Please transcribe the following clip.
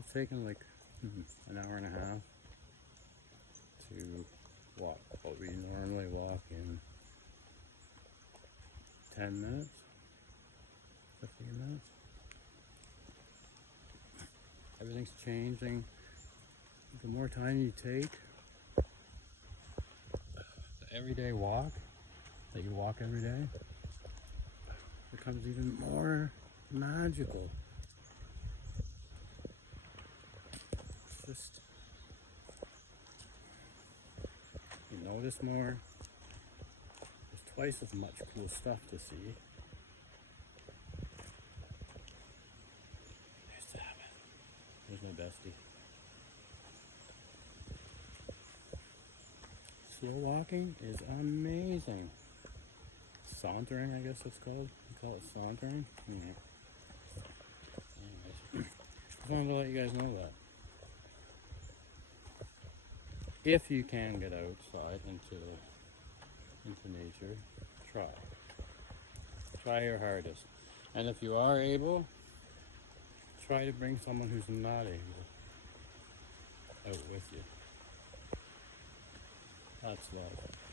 it's taken like an hour and a half to walk what we normally walk in 10 minutes, 15 minutes. Everything's changing. The more time you take, the everyday walk that you walk every day becomes even more magical. It's just, you notice more. There's twice as much cool stuff to see. There's Sabbath. There's my bestie. Slow walking is amazing. Sauntering, I guess it's called. You call it sauntering? Yeah. Anyways, just wanted to let you guys know that. If you can get outside into nature, try. Try your hardest. And if you are able, try to bring someone who's not able out with you. That's love.